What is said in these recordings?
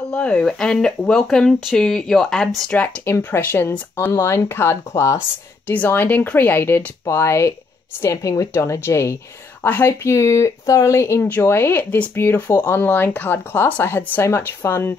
Hello and welcome to your Abstract Impressions online card class designed and created by Stamping with DonnaG. I hope you thoroughly enjoy this beautiful online card class. I had so much fun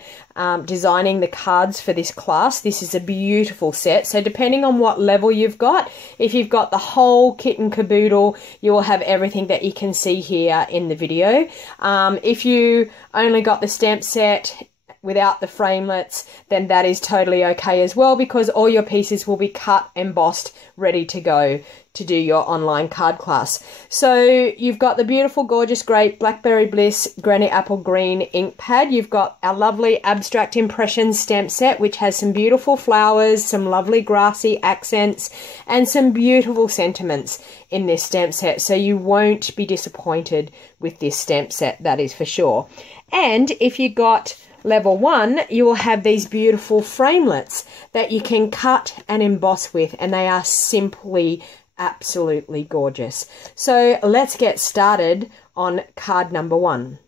designing the cards for this class. This is a beautiful set. So depending on what level you've got, if you've got the whole kit and caboodle, you will have everything that you can see here in the video. If you only got the stamp set without the framelets, then that is totally okay as well, because all your pieces will be cut, embossed, ready to go to do your online card class. So you've got the beautiful, gorgeous, great Blackberry Bliss Granny Apple Green ink pad. You've got our lovely Abstract Impressions stamp set, which has some beautiful flowers, some lovely grassy accents, and some beautiful sentiments in this stamp set. So you won't be disappointed with this stamp set, that is for sure. And if you got Level 1, you will have these beautiful framelets that you can cut and emboss with, and they are simply absolutely gorgeous. So let's get started on card number 1.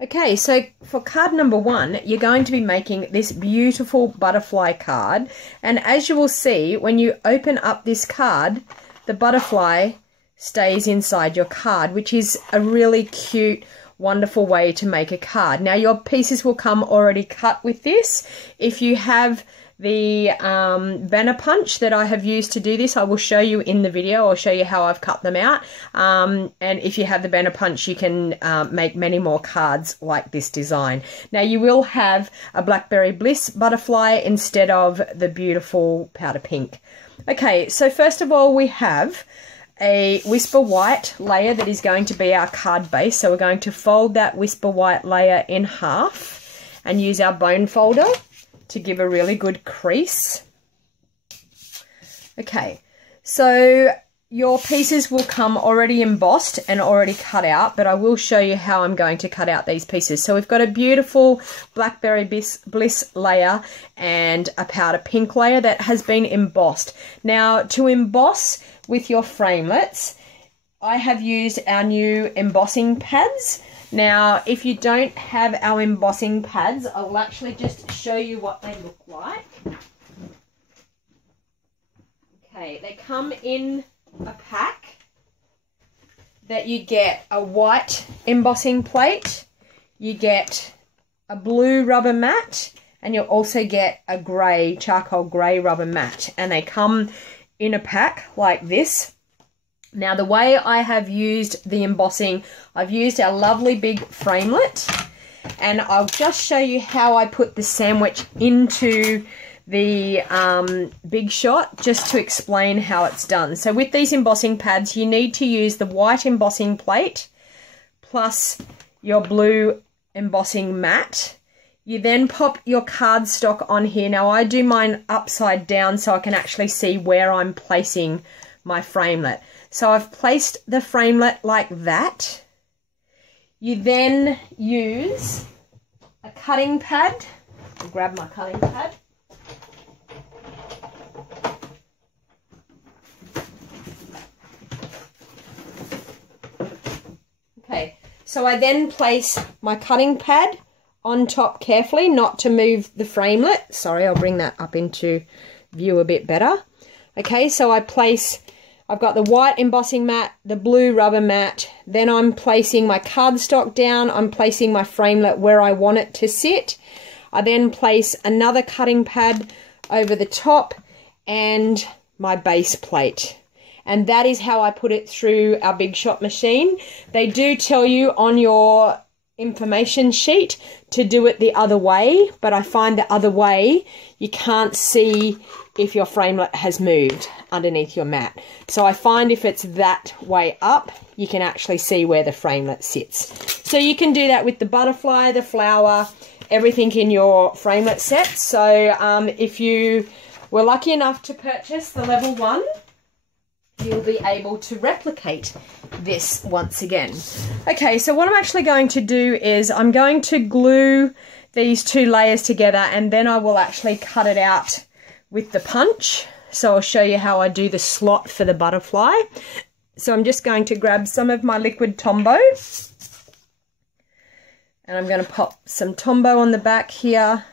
Okay, so for card number 1, you're going to be making this beautiful butterfly card, and as you will see, when you open up this card, the butterfly stays inside your card, which is a really cute, wonderful way to make a card. Now your pieces will come already cut with this. If you have the banner punch that I have used to do this, I will show you in the video. I'll show you how I've cut them out. And if you have the banner punch, you can make many more cards like this design. Now you will have a Blackberry Bliss butterfly instead of the beautiful powder pink. Okay, so first of all we have a Whisper White layer that is going to be our card base. So we're going to fold that Whisper White layer in half and use our bone folder to give a really good crease. Okay, so your pieces will come already embossed and already cut out, but I will show you how I'm going to cut out these pieces. So we've got a beautiful Blackberry Bliss layer and a powder pink layer that has been embossed. Now to emboss with your framelets, I have used our new embossing pads. Now, if you don't have our embossing pads, I will actually just show you what they look like. Okay, they come in a pack that you get a white embossing plate, you get a blue rubber mat, and you'll also get a grey, charcoal grey rubber mat, and they come in a pack like this. Now the way I have used the embossing, I've used our lovely big framelit, and I'll just show you how I put the sandwich into the big shot, just to explain how it's done. So with these embossing pads, you need to use the white embossing plate plus your blue embossing mat. You then pop your cardstock on here. Now I do mine upside down so I can actually see where I'm placing my framelit. So I've placed the framelit like that. You then use a cutting pad. I'll grab my cutting pad. Okay, so I then place my cutting pad on top carefully, not to move the framelit. Sorry, I'll bring that up into view a bit better. Okay, so I've got the white embossing mat, the blue rubber mat, then I'm placing my cardstock down, I'm placing my framelit where I want it to sit. I then place another cutting pad over the top and my base plate. And that is how I put it through our Big Shot machine. They do tell you on your information sheet to do it the other way, but I find the other way you can't see if your framelit has moved underneath your mat. So I find if it's that way up, you can actually see where the framelit sits. So you can do that with the butterfly, the flower, everything in your framelit set. So if you were lucky enough to purchase the level 1, you'll be able to replicate this once again. Okay, so what I'm actually going to do is I'm going to glue these two layers together, and then I will actually cut it out with the punch. So I'll show you how I do the slot for the butterfly. So I'm just going to grab some of my liquid Tombow And I'm going to pop some Tombow on the back here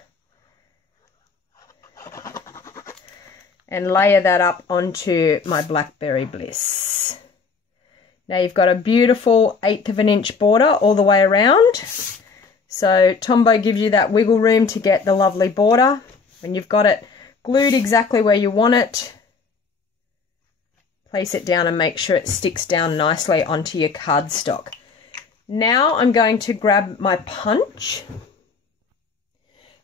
and layer that up onto my Blackberry Bliss. Now you've got a beautiful 1/8 of an inch border all the way around. So Tombow gives you that wiggle room to get the lovely border. When you've got it glued exactly where you want it, place it down and make sure it sticks down nicely onto your cardstock. Now I'm going to grab my punch.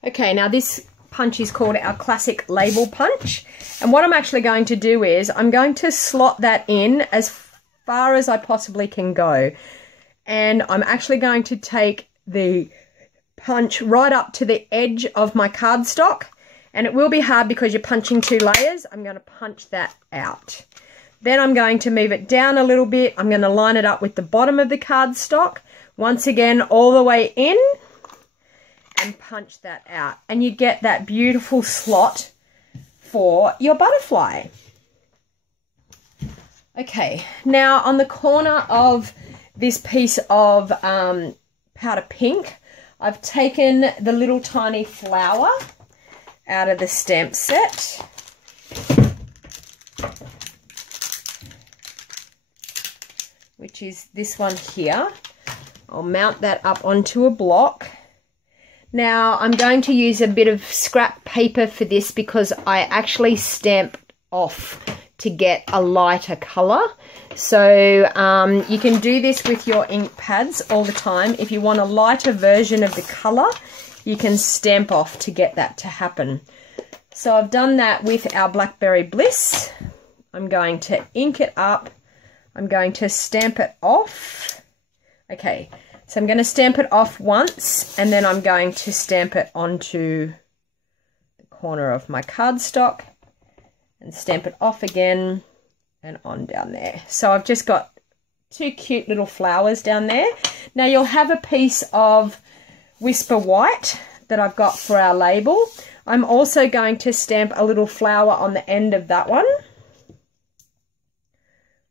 Okay, now this punch is called our classic label punch. And what I'm actually going to do is I'm going to slot that in as far as I possibly can go. And I'm actually going to take the punch right up to the edge of my cardstock. And it will be hard because you're punching 2 layers. I'm going to punch that out. Then I'm going to move it down a little bit. I'm going to line it up with the bottom of the cardstock. Once again, all the way in and punch that out. And you get that beautiful slot for your butterfly. Okay, now on the corner of this piece of powder pink, I've taken the little tiny flower out of the stamp set. Which is this one here. I'll mount that up onto a block. Now I'm going to use a bit of scrap paper for this because I actually stamped off to get a lighter colour. So you can do this with your ink pads all the time. If you want a lighter version of the colour, you can stamp off to get that to happen. So I've done that with our Blackberry Bliss. I'm going to ink it up. I'm going to stamp it off. Okay, so I'm going to stamp it off once and then I'm going to stamp it onto the corner of my cardstock and stamp it off again and on down there. So I've just got 2 cute little flowers down there. Now you'll have a piece of Whisper White that I've got for our label. I'm also going to stamp a little flower on the end of that one.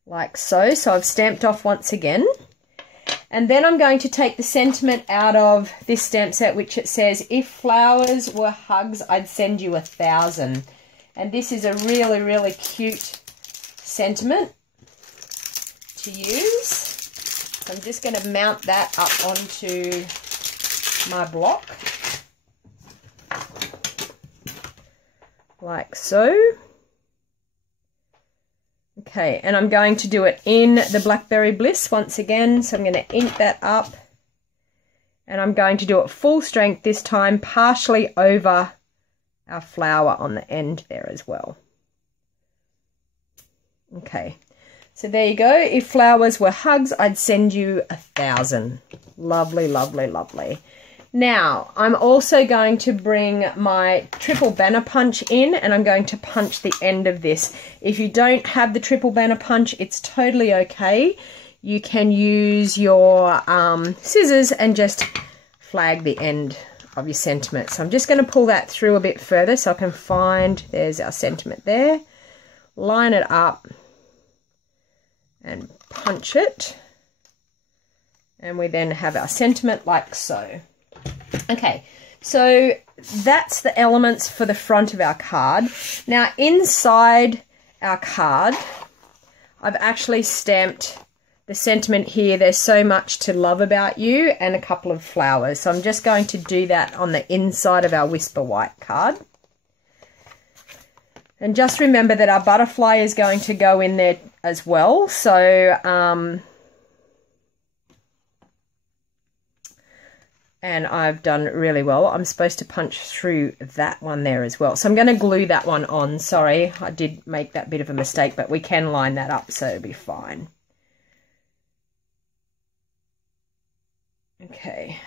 Like so. So I've stamped off once again. And then I'm going to take the sentiment out of this stamp set, which it says, if flowers were hugs, I'd send you 1,000. And this is a really, really cute sentiment to use. So I'm just going to mount that up onto my block. Like so. Okay, and I'm going to do it in the Blackberry Bliss once again. So I'm going to ink that up. And I'm going to do it full strength this time, partially over our flower on the end there as well. Okay, so there you go. If flowers were hugs, I'd send you 1,000. Lovely, lovely, lovely. Now, I'm also going to bring my triple banner punch in and I'm going to punch the end of this. If you don't have the triple banner punch, it's totally okay. You can use your scissors and just flag the end of your sentiment. So I'm just going to pull that through a bit further so I can find, there's our sentiment there. Line it up and punch it. And we then have our sentiment like so. Okay, so that's the elements for the front of our card. Now inside our card, I've actually stamped the sentiment here, there's so much to love about you, and a couple of flowers. So I'm just going to do that on the inside of our Whisper White card. And just remember that our butterfly is going to go in there as well. So, and I've done really well. I'm supposed to punch through that one there as well. So I'm going to glue that one on. Sorry, I did make that bit of a mistake, but we can line that up, so it'll be fine. Okay.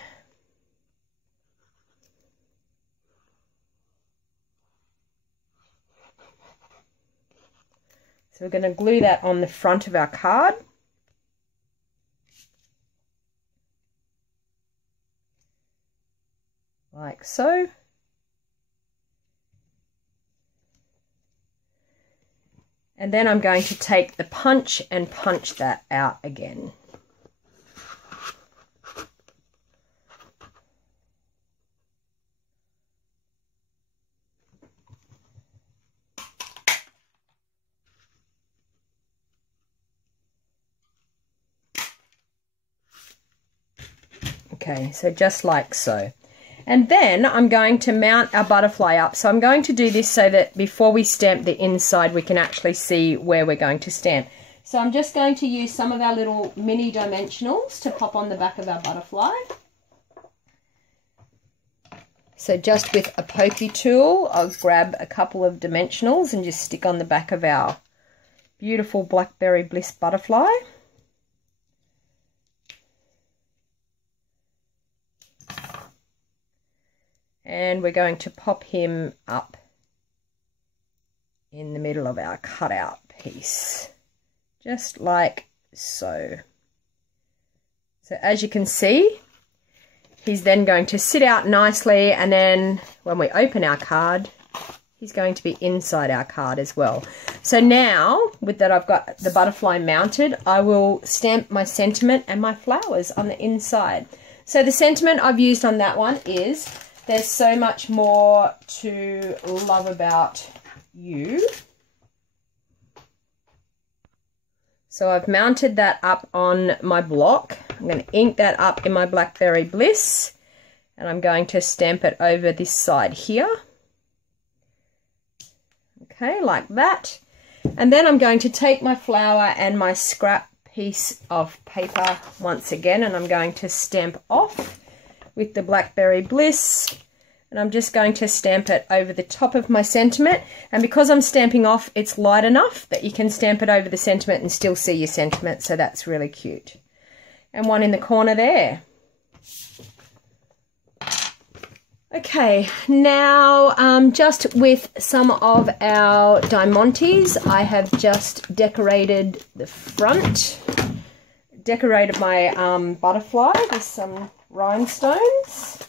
So we're going to glue that on the front of our card. Like so. And then I'm going to take the punch and punch that out again. Okay, so just like so. And then I'm going to mount our butterfly up. So I'm going to do this so that before we stamp the inside, we can actually see where we're going to stamp. So I'm just going to use some of our little mini dimensionals to pop on the back of our butterfly. So just with a pokey tool, I'll grab a couple of dimensionals and just stick on the back of our beautiful Blackberry Bliss butterfly. And we're going to pop him up in the middle of our cutout piece, just like so. So as you can see, he's then going to sit out nicely, and then when we open our card, he's going to be inside our card as well. So now, with that I've got the butterfly mounted, I will stamp my sentiment and my flowers on the inside. So the sentiment I've used on that one is, there's so much more to love about you. So I've mounted that up on my block. I'm going to ink that up in my Blackberry Bliss, and I'm going to stamp it over this side here. Okay, like that. And then I'm going to take my flower and my scrap piece of paper once again, and I'm going to stamp off with the Blackberry Bliss, and I'm just going to stamp it over the top of my sentiment. And because I'm stamping off, it's light enough that you can stamp it over the sentiment and still see your sentiment, so that's really cute. And one in the corner there. Okay, now just with some of our diamantes, I have just decorated the front, decorated my butterfly with some rhinestones.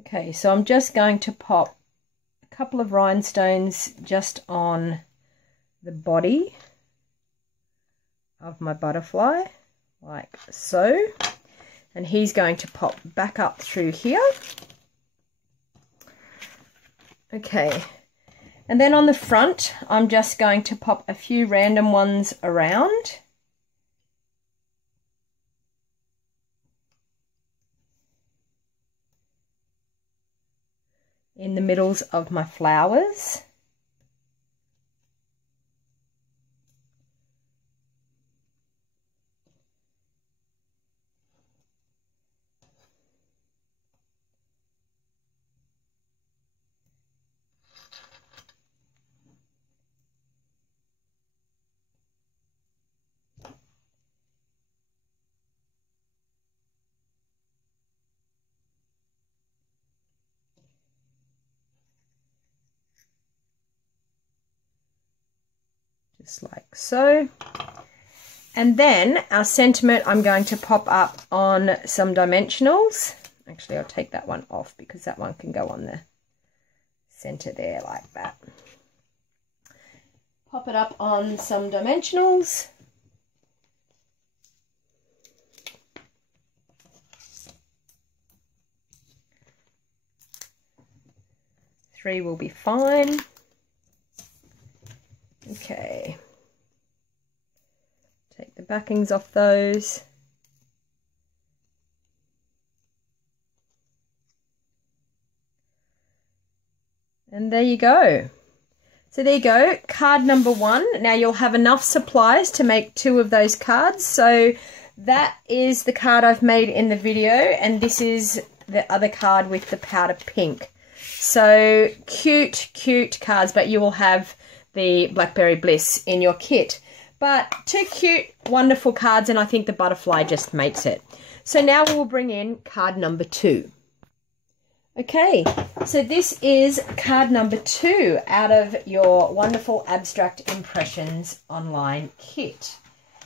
Okay, so I'm just going to pop a couple of rhinestones just on the body of my butterfly, like so. And he's going to pop back up through here. Okay, and then on the front, I'm just going to pop a few random ones around. In the middles of my flowers. Just like so. And then our sentiment I'm going to pop up on some dimensionals. Actually, I'll take that one off because that one can go on the center there like that. Pop it up on some dimensionals. Three will be fine. Okay, take the backings off those. And there you go. So there you go, card number 1. Now you'll have enough supplies to make 2 of those cards. So that is the card I've made in the video, and this is the other card with the powder pink. So cute, cute cards, but you will have the Blackberry Bliss in your kit. But 2 cute, wonderful cards, and I think the butterfly just makes it. So now we'll bring in card number 2. Okay, so this is card number 2 out of your wonderful Abstract Impressions online kit.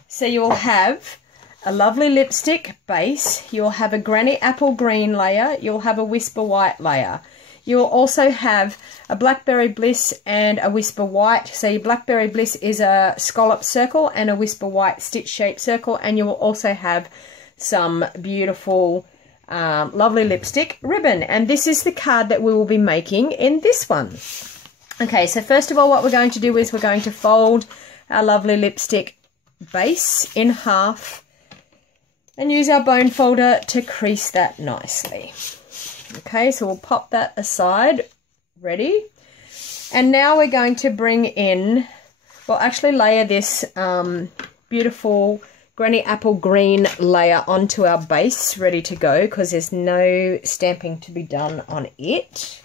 So you'll have a lovely lipstick base, you'll have a granny apple green layer, you'll have a whisper white layer. You'll also have a Blackberry Bliss and a Whisper White. So your Blackberry Bliss is a scallop circle and a Whisper White stitch shaped circle. And you will also have some beautiful, lovely lipstick ribbon. And this is the card that we will be making in this one. Okay, so first of all, what we're going to do is we're going to fold our lovely lipstick base in half and use our bone folder to crease that nicely. Okay, so we'll pop that aside, ready. And now we're going to bring in, we'll actually layer this beautiful Granny Apple Green layer onto our base, ready to go, because there's no stamping to be done on it.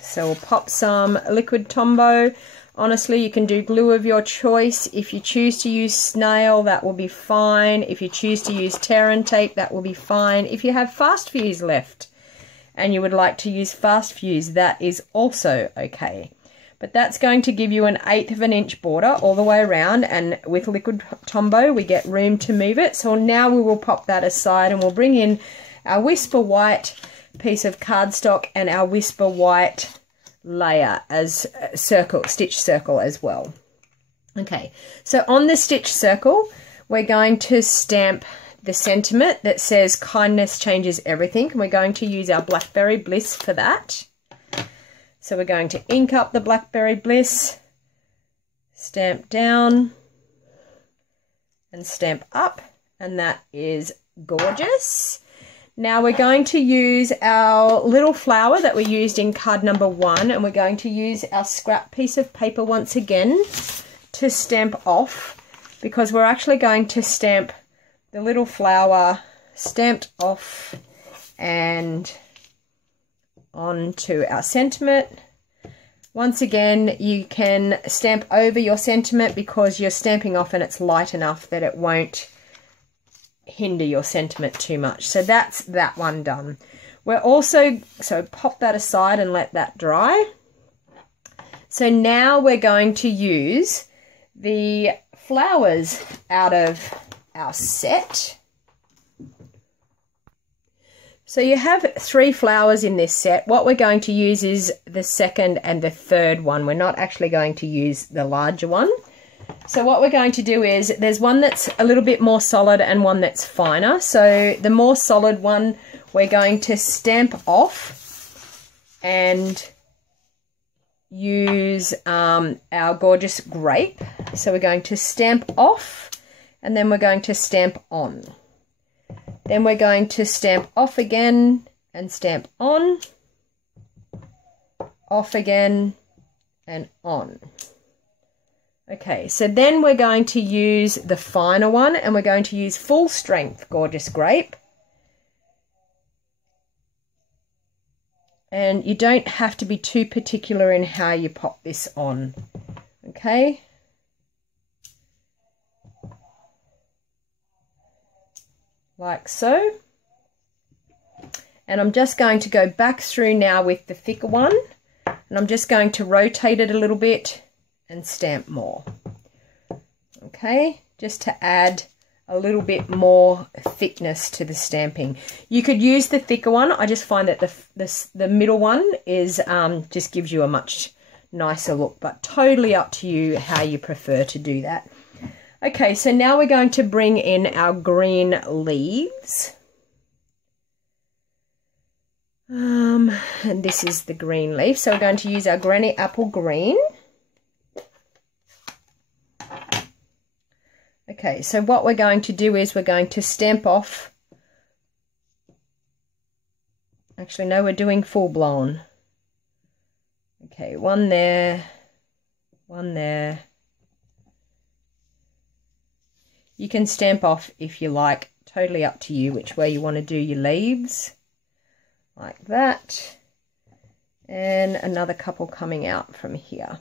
So we'll pop some liquid Tombow. Honestly, you can do glue of your choice. If you choose to use snail, that will be fine. If you choose to use tear and tape, that will be fine. If you have fast fuse left and you would like to use fast fuse, that is also okay. But that's going to give you an 1/8 of an inch border all the way around, and with liquid Tombow we get room to move it. So now we will pop that aside and we'll bring in our Whisper White piece of cardstock and our Whisper White layer as a circle, stitch circle as well. Okay, so on the stitch circle we're going to stamp the sentiment that says kindness changes everything, and we're going to use our Blackberry Bliss for that. So we're going to ink up the Blackberry Bliss, stamp down and stamp up, and that is gorgeous. Now we're going to use our little flower that we used in card number 1, and we're going to use our scrap piece of paper once again to stamp off, because we're actually going to stamp the little flower stamped off and onto our sentiment. Once again, you can stamp over your sentiment because you're stamping off and it's light enough that it won't hinder your sentiment too much. So that's that one done. We're also, so pop that aside and let that dry. So now we're going to use the flowers out of our set. So you have 3 flowers in this set. What we're going to use is the second and the third one. We're not actually going to use the larger one. So what we're going to do is, there's one that's a little bit more solid and one that's finer. So the more solid one we're going to stamp off and use our gorgeous grape. So we're going to stamp off and then we're going to stamp on. Then we're going to stamp off again and stamp on, off again and on. Okay, so then we're going to use the finer one and we're going to use Full Strength Gorgeous Grape. And you don't have to be too particular in how you pop this on, okay? Like so. And I'm just going to go back through now with the thicker one, and I'm just going to rotate it a little bit and stamp more. Okay, just to add a little bit more thickness to the stamping. You could use the thicker one. I just find that the middle one is just gives you a much nicer look, but totally up to you how you prefer to do that. Okay, so now we're going to bring in our green leaves. And this is the green leaf. So we're going to use our Granny Apple Green. Okay, so what we're going to do is we're going to stamp off. Actually, no, we're doing full blown. Okay, one there, one there. You can stamp off if you like, totally up to you which way you want to do your leaves. Like that. And another couple coming out from here.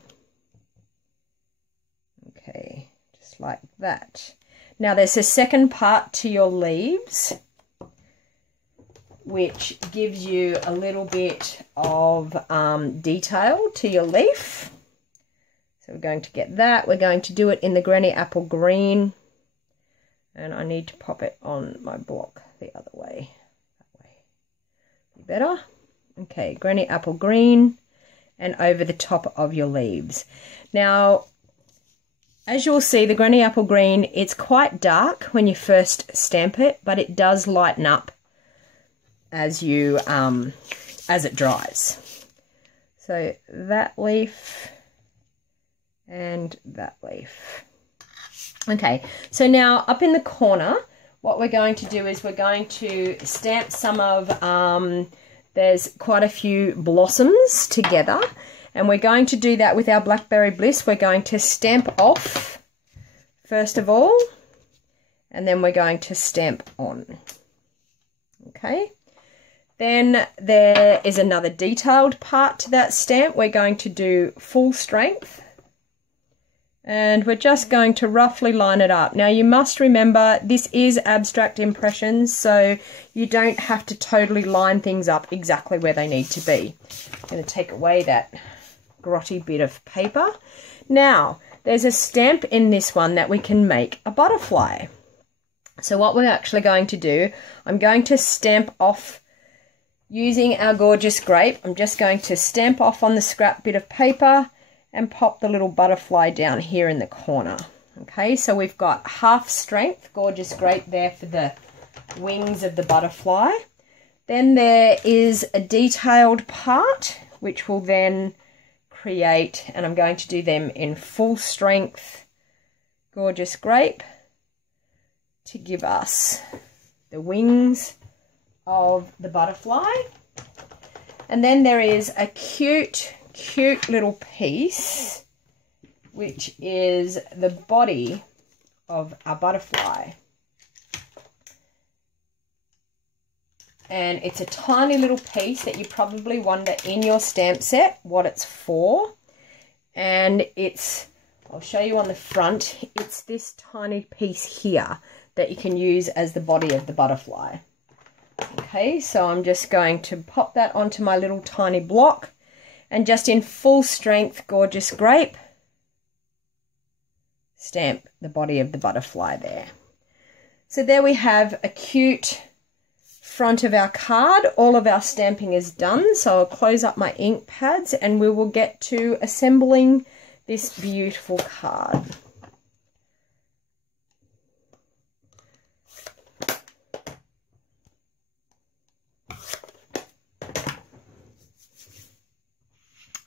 Okay, just like that. Now there's a second part to your leaves, which gives you a little bit of detail to your leaf. So we're going to get that. We're going to do it in the Granny Apple Green. And I need to pop it on my block the other way. That way. Better. Okay, Granny Apple Green and over the top of your leaves. Now, as you'll see, the Granny Apple Green, it's quite dark when you first stamp it, but it does lighten up as you as it dries. So that leaf and that leaf. Okay, so now up in the corner, what we're going to do is we're going to stamp some of, there's quite a few blossoms together, and we're going to do that with our Blackberry Bliss. We're going to stamp off first of all, and then we're going to stamp on. Okay, then there is another detailed part to that stamp. We're going to do full strength, and we're just going to roughly line it up. Now you must remember this is abstract impressions, so you don't have to totally line things up exactly where they need to be. I'm going to take away that grotty bit of paper. Now there's a stamp in this one that we can make a butterfly. So what we're actually going to do, I'm going to stamp off using our gorgeous grape. I'm just going to stamp off on the scrap bit of paper and pop the little butterfly down here in the corner. Okay, so we've got half strength gorgeous grape there for the wings of the butterfly. Then there is a detailed part which will then create, and I'm going to do them in full strength gorgeous grape to give us the wings of the butterfly. And then there is a cute little piece which is the body of our butterfly, and it's a tiny little piece that you probably wonder in your stamp set what it's for, and it's, I'll show you on the front, it's this tiny piece here that you can use as the body of the butterfly. Okay, so I'm just going to pop that onto my little tiny block, and just in full strength gorgeous grape, stamp the body of the butterfly there. So there we have a cute front of our card. All of our stamping is done, so I'll close up my ink pads and we will get to assembling this beautiful card.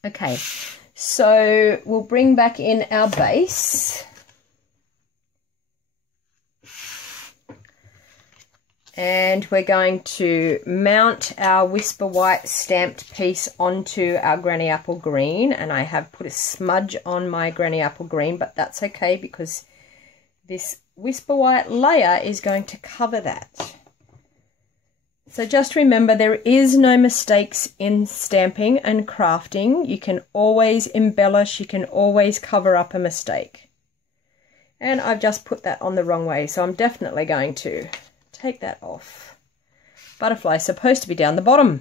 Okay, so we'll bring back in our base. And we're going to mount our Whisper White stamped piece onto our Granny Apple Green. And I have put a smudge on my Granny Apple Green, but that's okay because this Whisper White layer is going to cover that. So just remember, there is no mistakes in stamping and crafting. You can always embellish, you can always cover up a mistake. And I've just put that on the wrong way, so I'm definitely going to take that off. Butterfly is supposed to be down the bottom.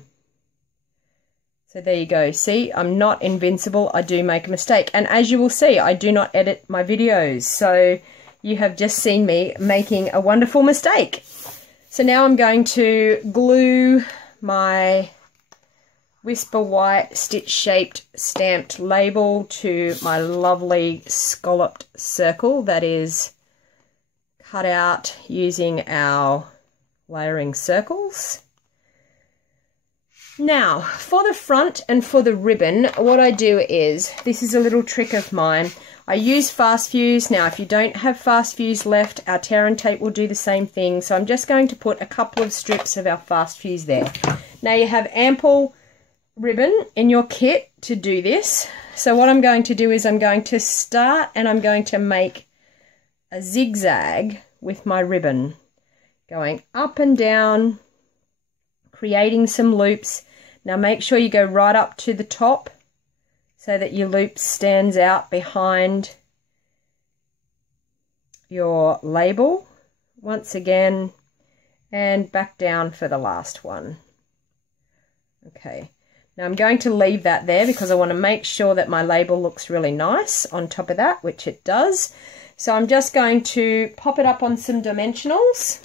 So there you go. See, I'm not invincible. I do make a mistake. And as you will see, I do not edit my videos. So you have just seen me making a wonderful mistake. So now I'm going to glue my Whisper White stitch-shaped stamped label to my lovely scalloped circle that is cut out using our layering circles. Now, for the front and for the ribbon, what I do is, this is a little trick of mine, I use fast fuse. Now, if you don't have fast fuse left, our tear and tape will do the same thing. So I'm just going to put a couple of strips of our fast fuse there. Now, you have ample ribbon in your kit to do this. So what I'm going to do is I'm going to start and I'm going to make a zigzag with my ribbon, going up and down, creating some loops. Now make sure you go right up to the top so that your loop stands out behind your label once again, and back down for the last one. Okay, now I'm going to leave that there because I want to make sure that my label looks really nice on top of that, which it does. So I'm just going to pop it up on some dimensionals.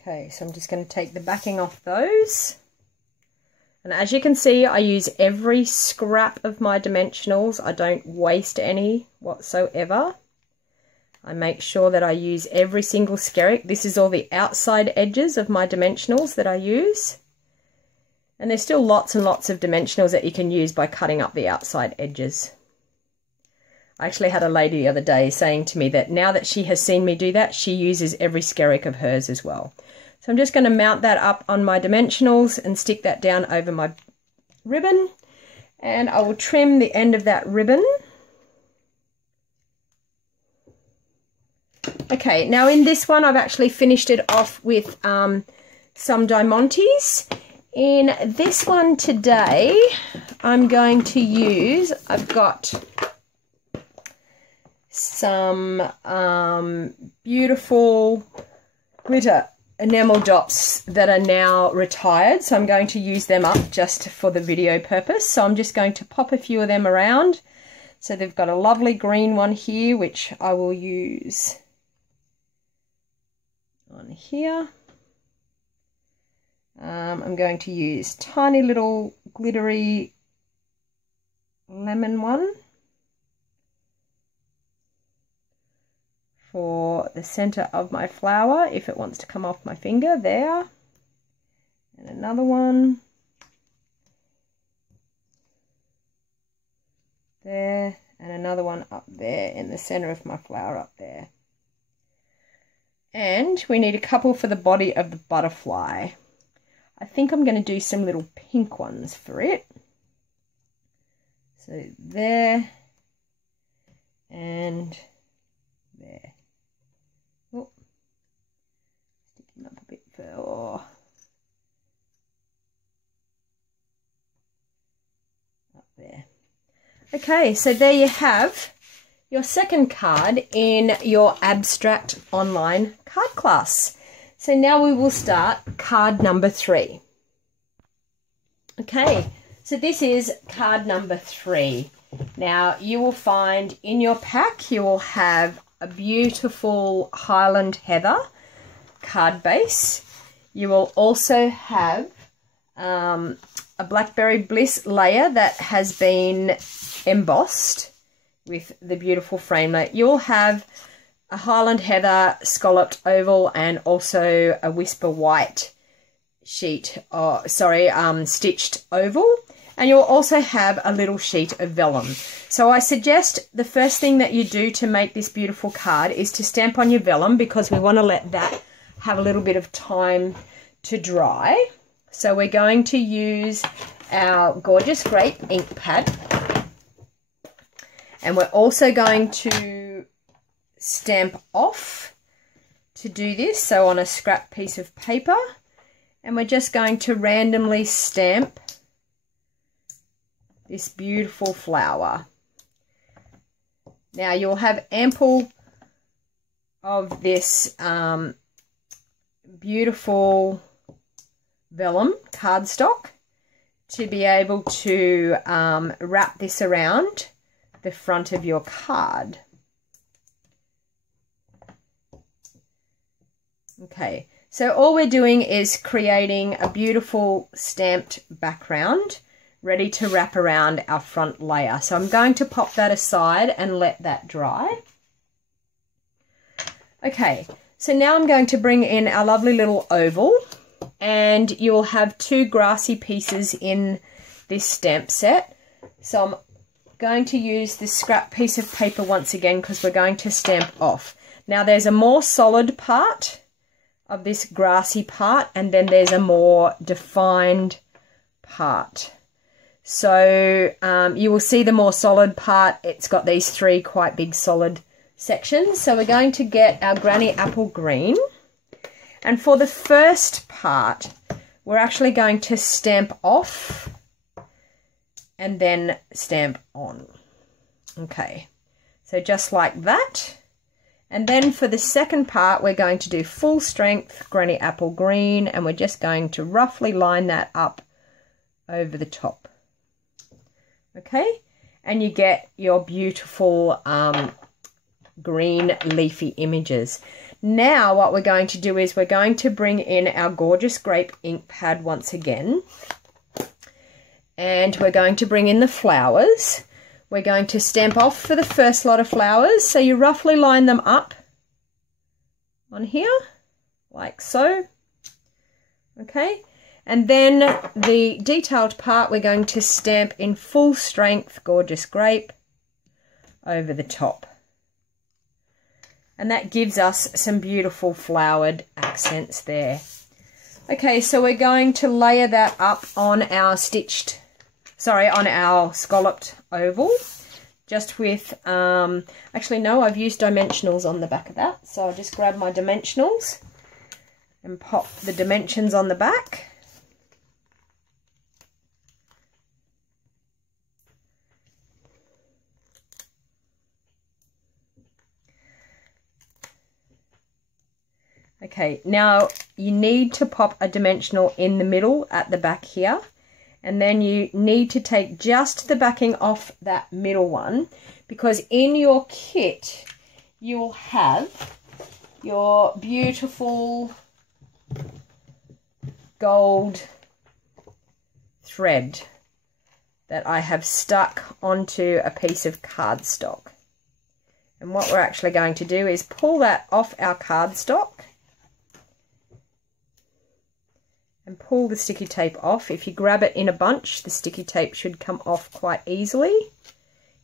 Okay, so I'm just going to take the backing off those. And as you can see, I use every scrap of my dimensionals. I don't waste any whatsoever. I make sure that I use every single skerrick. This is all the outside edges of my dimensionals that I use. And there's still lots and lots of dimensionals that you can use by cutting up the outside edges. I actually had a lady the other day saying to me that now that she has seen me do that, she uses every skerrick of hers as well. So I'm just going to mount that up on my dimensionals and stick that down over my ribbon. And I will trim the end of that ribbon. Okay, now in this one I've actually finished it off with some diamantes. In this one today I'm going to use, I've got some beautiful glitter enamel dots that are now retired, so I'm going to use them up just for the video purpose. So I'm just going to pop a few of them around. So they've got a lovely green one here which I will use on here. I'm going to use tiny little glittery lemon one for the center of my flower if it wants to come off my finger there, and another one there, and another one up there in the center of my flower up there. And we need a couple for the body of the butterfly. I think I'm going to do some little pink ones for it. So there and there. Oh, stick him up a bit further. Oh. Up there. Okay, so there you have your second card in your abstract online card class. So now we will start card number 3. Okay, so this is card number 3. Now you will find in your pack you will have a beautiful Highland Heather card base. You will also have a Blackberry Bliss layer that has been embossed with the beautiful framelit. You'll have a Highland Heather scalloped oval and also a Whisper White sheet, stitched oval. And you'll also have a little sheet of vellum. So I suggest the first thing that you do to make this beautiful card is to stamp on your vellum, because we want to let that have a little bit of time to dry. So we're going to use our gorgeous grape ink pad. And we're also going to stamp off to do this, so on a scrap piece of paper, and we're just going to randomly stamp this beautiful flower. Now you'll have ample of this beautiful vellum cardstock to be able to wrap this around the front of your card. Okay, so all we're doing is creating a beautiful stamped background ready to wrap around our front layer. So I'm going to pop that aside and let that dry. Okay, so now I'm going to bring in our lovely little oval, and you will have 2 grassy pieces in this stamp set. So I'm going to use this scrap piece of paper once again because we're going to stamp off. Now there's a more solid part of this grassy part, and then there's a more defined part. So you will see the more solid part, it's got these 3 quite big solid sections. So we're going to get our Granny Apple Green, and for the first part we're actually going to stamp off and then stamp on. Okay, so just like that. And then for the second part, we're going to do full strength Granny Apple Green, and we're just going to roughly line that up over the top. Okay, and you get your beautiful green leafy images. Now what we're going to do is we're going to bring in our gorgeous grape ink pad once again. And we're going to bring in the flowers. We're going to stamp off for the first lot of flowers. So you roughly line them up on here, like so. Okay. And then the detailed part, we're going to stamp in full strength gorgeous grape over the top. And that gives us some beautiful flowered accents there. Okay, so we're going to layer that up on our on our scalloped oval, just with, actually no, I've used dimensionals on the back of that. So I'll just grab my dimensionals and pop the dimensions on the back. Okay, now you need to pop a dimensional in the middle at the back here, and then you need to take just the backing off that middle one, because in your kit you'll have your beautiful gold thread that I have stuck onto a piece of cardstock. And what we're actually going to do is pull that off our cardstock and pull the sticky tape off. If you grab it in a bunch, the sticky tape should come off quite easily.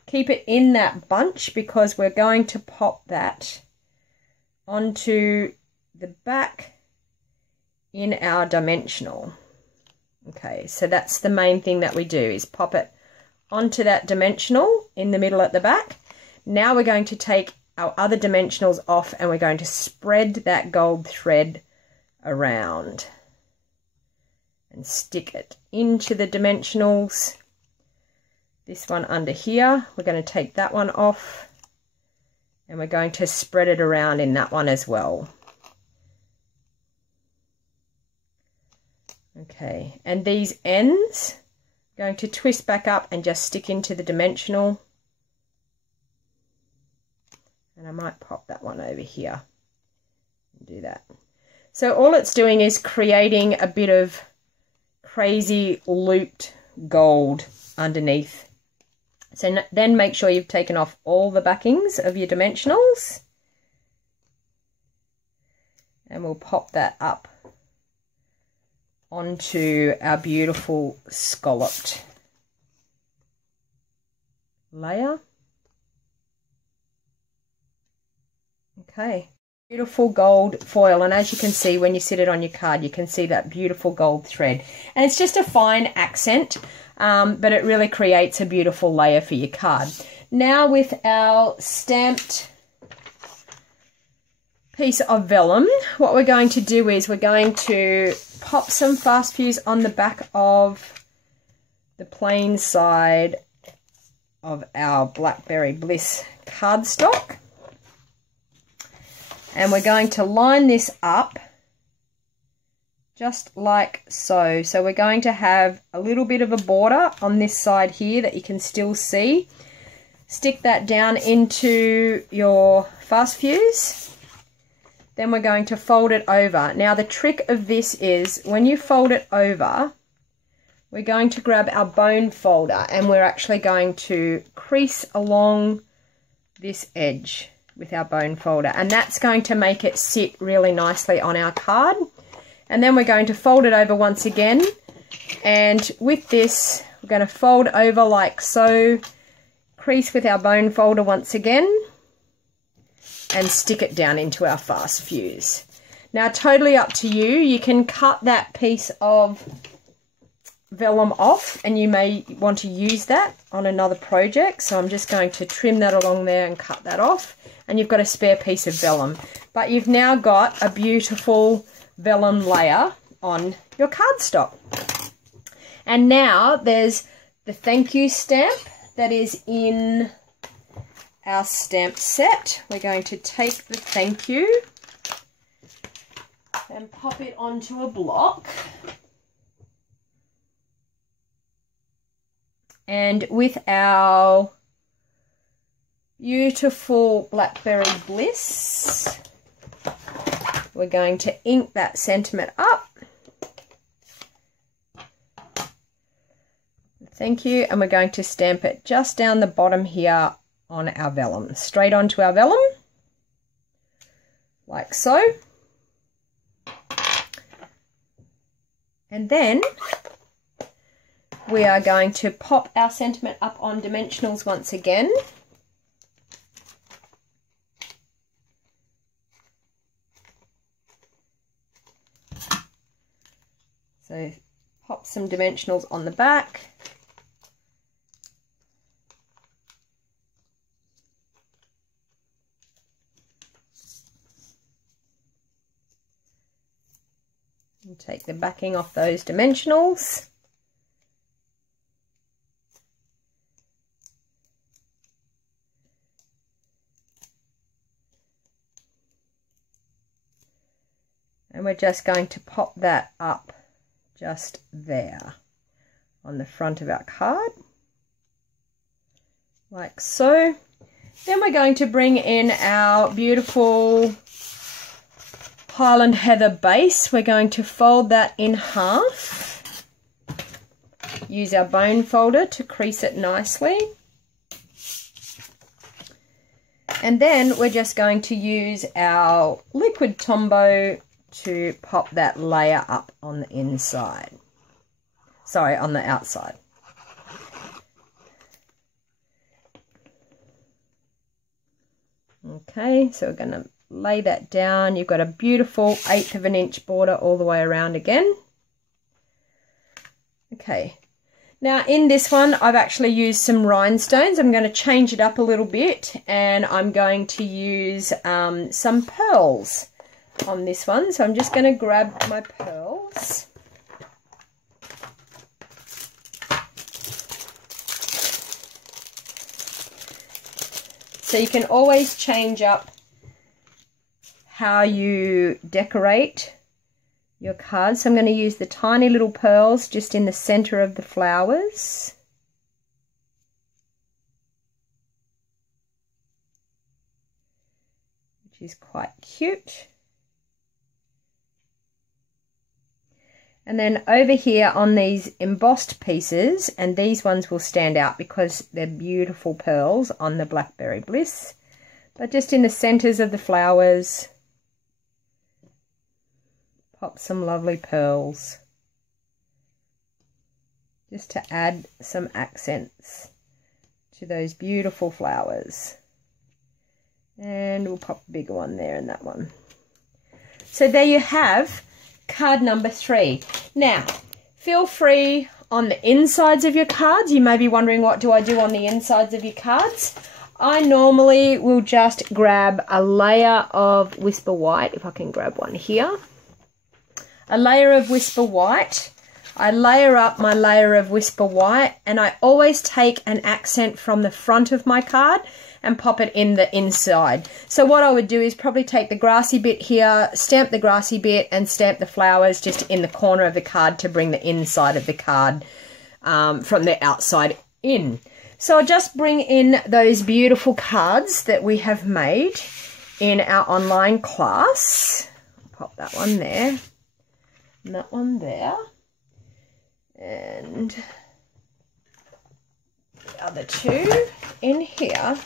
Keep it in that bunch because we're going to pop that onto the back in our dimensional. Okay, so that's the main thing that we do, is pop it onto that dimensional in the middle at the back. Now we're going to take our other dimensionals off and we're going to spread that gold thread around and stick it into the dimensionals. This one under here, we're going to take that one off and we're going to spread it around in that one as well. Okay, and these ends, going to twist back up and just stick into the dimensional. And I might pop that one over here and do that. So all it's doing is creating a bit of crazy looped gold underneath. So then make sure you've taken off all the backings of your dimensionals. And we'll pop that up onto our beautiful scalloped layer. Okay, beautiful gold foil, and as you can see when you sit it on your card, you can see that beautiful gold thread, and it's just a fine accent, but it really creates a beautiful layer for your card. Now with our stamped piece of vellum, what we're going to do is we're going to pop some fast fuse on the back of the plain side of our Blackberry Bliss cardstock. And we're going to line this up just like so. So we're going to have a little bit of a border on this side here that you can still see. Stick that down into your fast fuse. Then we're going to fold it over. Now the trick of this is when you fold it over, we're going to grab our bone folder and we're actually going to crease along this edge with our bone folder, and that's going to make it sit really nicely on our card. And then we're going to fold it over once again, and with this we're going to fold over like so, crease with our bone folder once again, and stick it down into our fast fuse. Now totally up to you, you can cut that piece of vellum off and you may want to use that on another project, so I'm just going to trim that along there and cut that off, and you've got a spare piece of vellum. But you've now got a beautiful vellum layer on your cardstock. And now there's the thank you stamp that is in our stamp set. We're going to take the thank you and pop it onto a block. And with our beautiful Blackberry Bliss we're going to ink that sentiment up. Thank you. And we're going to stamp it just down the bottom here on our vellum, straight onto our vellum, like so. And then we are going to pop our sentiment up on dimensionals once again. So pop some dimensionals on the back. And take the backing off those dimensionals. And we're just going to pop that up just there on the front of our card, like so. Then we're going to bring in our beautiful Highland Heather base. We're going to fold that in half. Use our bone folder to crease it nicely. And then we're just going to use our liquid Tombow to pop that layer up on the inside. Sorry, on the outside. Okay, so we're going to lay that down. You've got a beautiful 1/8 of an inch border all the way around again. Okay, now in this one I've actually used some rhinestones. I'm going to change it up a little bit, and I'm going to use some pearls on this one. So I'm just going to grab my pearls. So you can always change up how you decorate your cards. So I'm going to use the tiny little pearls just in the center of the flowers. Which is quite cute. And then over here on these embossed pieces, and these ones will stand out because they're beautiful pearls on the Blackberry Bliss. But just in the centers of the flowers, pop some lovely pearls. Just to add some accents to those beautiful flowers. And we'll pop a bigger one there and that one. So there you have card number 3. Now, feel free on the insides of your cards. You may be wondering, what do I do on the insides of your cards? I normally will just grab a layer of Whisper White, if I can grab one here. A layer of Whisper White. I layer up my layer of Whisper White, and I always take an accent from the front of my card and pop it in the inside. So what I would do is probably take the grassy bit here, stamp the grassy bit, and stamp the flowers just in the corner of the card to bring the inside of the card from the outside in. So I'll just bring in those beautiful cards that we have made in our online class. Pop that one there, and that one there, and the other two in here.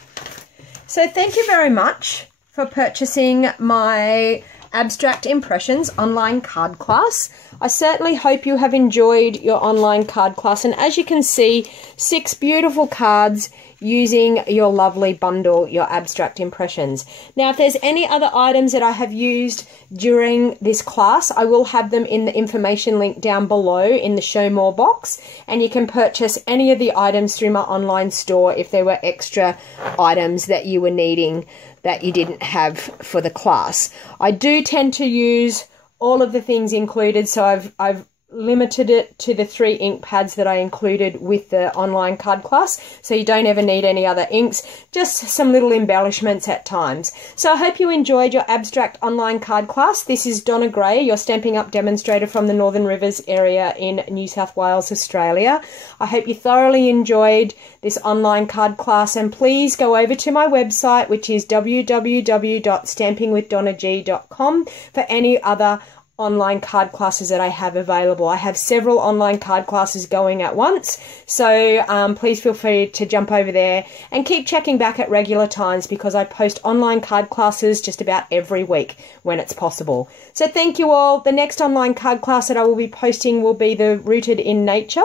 So thank you very much for purchasing my Abstract Impressions online card class. I certainly hope you have enjoyed your online card class, and as you can see, 6 beautiful cards using your lovely bundle, your Abstract Impressions. Now, if there's any other items that I have used during this class, I will have them in the information link down below in the Show More box, and you can purchase any of the items through my online store if there were extra items that you were needing that you didn't have for the class. I do tend to use all of the things included, so I've limited it to the 3 ink pads that I included with the online card class, so you don't ever need any other inks, just some little embellishments at times. So I hope you enjoyed your abstract online card class. This is Donna Gray, your Stampin' Up! Demonstrator from the Northern Rivers area in New South Wales, Australia. I hope you thoroughly enjoyed this online card class, and please go over to my website, which is www.stampingwithdonnag.com, for any other online card classes that I have available. I have several online card classes going at once, so please feel free to jump over there and keep checking back at regular times, because I post online card classes just about every week when it's possible. So thank you all. The next online card class that I will be posting will be the Rooted in Nature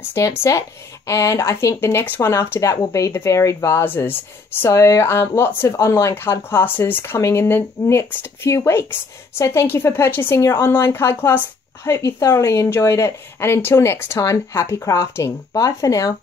stamp set, and I think the next one after that will be the varied vases. So lots of online card classes coming in the next few weeks. So thank you for purchasing your online card class. Hope you thoroughly enjoyed it, and until next time, happy crafting. Bye for now.